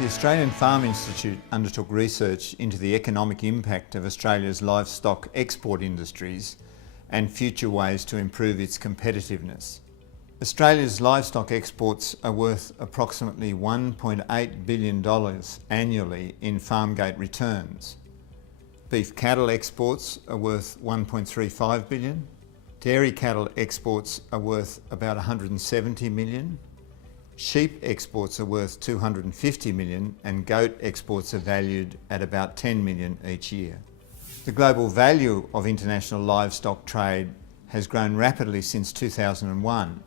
The Australian Farm Institute undertook research into the economic impact of Australia's livestock export industries and future ways to improve its competitiveness. Australia's livestock exports are worth approximately $1.8 billion annually in farm gate returns. Beef cattle exports are worth $1.35 billion. Dairy cattle exports are worth about $170 million. Sheep exports are worth $250 million and goat exports are valued at about $10 million each year. The global value of international livestock trade has grown rapidly since 2001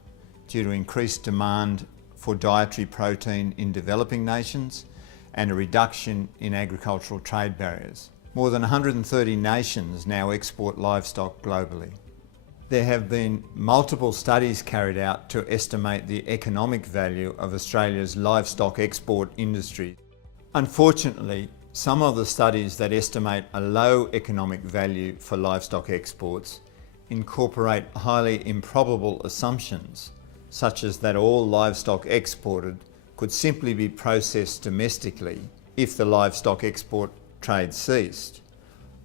due to increased demand for dietary protein in developing nations and a reduction in agricultural trade barriers. More than 130 nations now export livestock globally. There have been multiple studies carried out to estimate the economic value of Australia's livestock export industry. Unfortunately, some of the studies that estimate a low economic value for livestock exports incorporate highly improbable assumptions, such as that all livestock exported could simply be processed domestically if the livestock export trade ceased,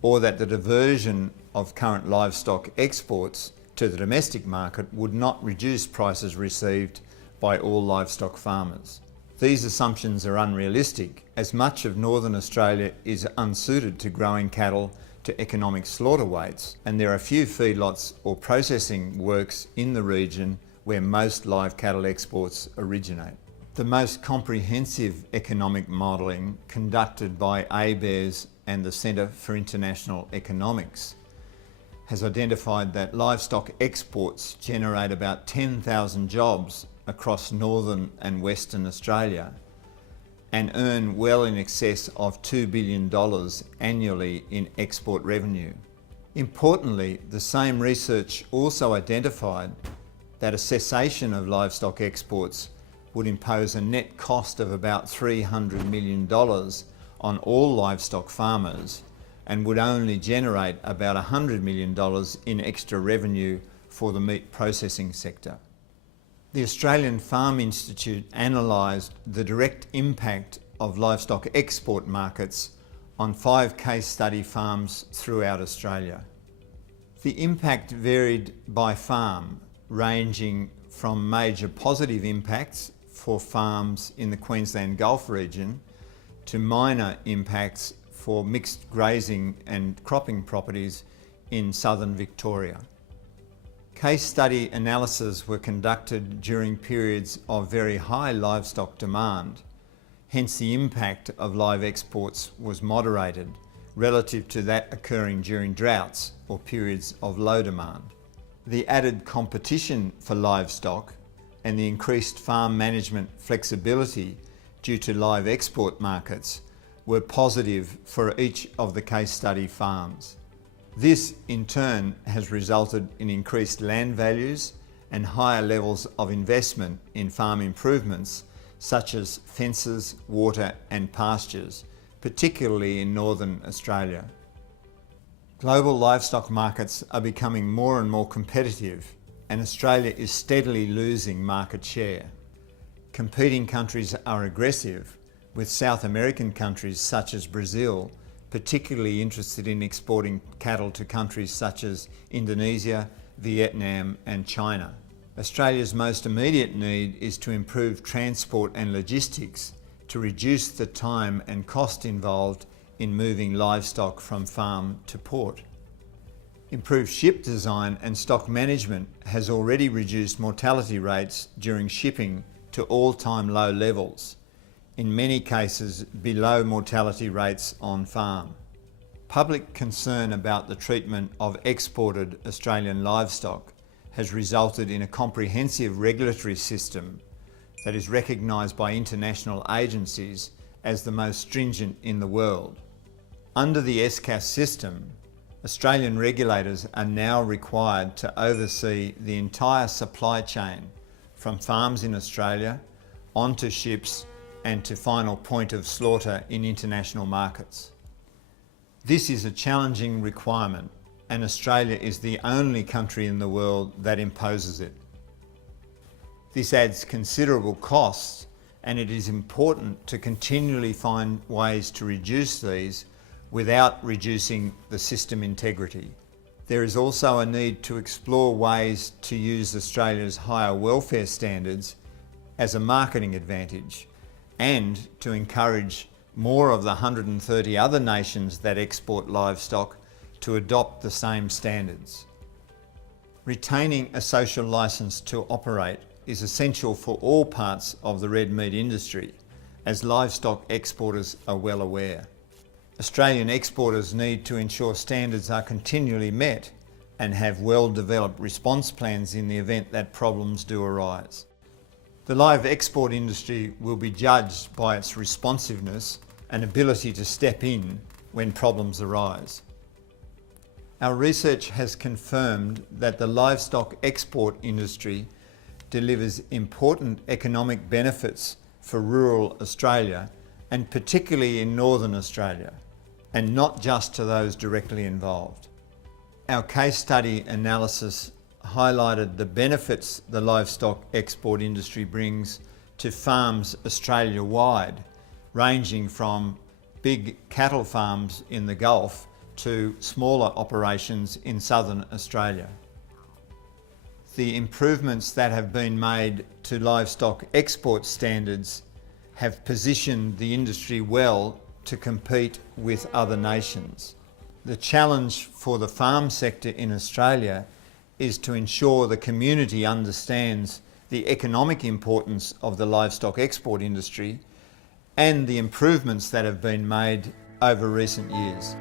or that the diversion of current livestock exports to the domestic market would not reduce prices received by all livestock farmers. These assumptions are unrealistic, as much of Northern Australia is unsuited to growing cattle to economic slaughter weights, and there are few feedlots or processing works in the region where most live cattle exports originate. The most comprehensive economic modelling conducted by ABARES and the Centre for International Economics has identified that livestock exports generate about 10,000 jobs across northern and western Australia and earn well in excess of $2 billion annually in export revenue. Importantly, the same research also identified that a cessation of livestock exports would impose a net cost of about $300 million on all livestock farmers and would only generate about $100 million in extra revenue for the meat processing sector. The Australian Farm Institute analysed the direct impact of livestock export markets on 5 case study farms throughout Australia. The impact varied by farm, ranging from major positive impacts for farms in the Queensland Gulf region to minor impacts for mixed grazing and cropping properties in southern Victoria. Case study analyses were conducted during periods of very high livestock demand, hence the impact of live exports was moderated relative to that occurring during droughts or periods of low demand. The added competition for livestock and the increased farm management flexibility due to live export markets were positive for each of the case study farms. This in turn has resulted in increased land values and higher levels of investment in farm improvements such as fences, water and pastures, particularly in northern Australia. Global livestock markets are becoming more and more competitive, and Australia is steadily losing market share. Competing countries are aggressive, with South American countries such as Brazil particularly interested in exporting cattle to countries such as Indonesia, Vietnam and China. Australia's most immediate need is to improve transport and logistics to reduce the time and cost involved in moving livestock from farm to port. Improved ship design and stock management has already reduced mortality rates during shipping to all-time low levels, in many cases below mortality rates on farm. Public concern about the treatment of exported Australian livestock has resulted in a comprehensive regulatory system that is recognised by international agencies as the most stringent in the world. Under the SCAS system, Australian regulators are now required to oversee the entire supply chain from farms in Australia onto ships and to final point of slaughter in international markets. This is a challenging requirement, and Australia is the only country in the world that imposes it. This adds considerable costs and it is important to continually find ways to reduce these without reducing the system integrity. There is also a need to explore ways to use Australia's higher welfare standards as a marketing advantage and to encourage more of the 130 other nations that export livestock to adopt the same standards. Retaining a social licence to operate is essential for all parts of the red meat industry, as livestock exporters are well aware. Australian exporters need to ensure standards are continually met and have well-developed response plans in the event that problems do arise. The live export industry will be judged by its responsiveness and ability to step in when problems arise. Our research has confirmed that the livestock export industry delivers important economic benefits for rural Australia, and particularly in Northern Australia, and not just to those directly involved. Our case study analysis highlighted the benefits the livestock export industry brings to farms Australia-wide, ranging from big cattle farms in the Gulf to smaller operations in southern Australia. The improvements that have been made to livestock export standards have positioned the industry well to compete with other nations. The challenge for the farm sector in Australia is to ensure the community understands the economic importance of the livestock export industry and the improvements that have been made over recent years.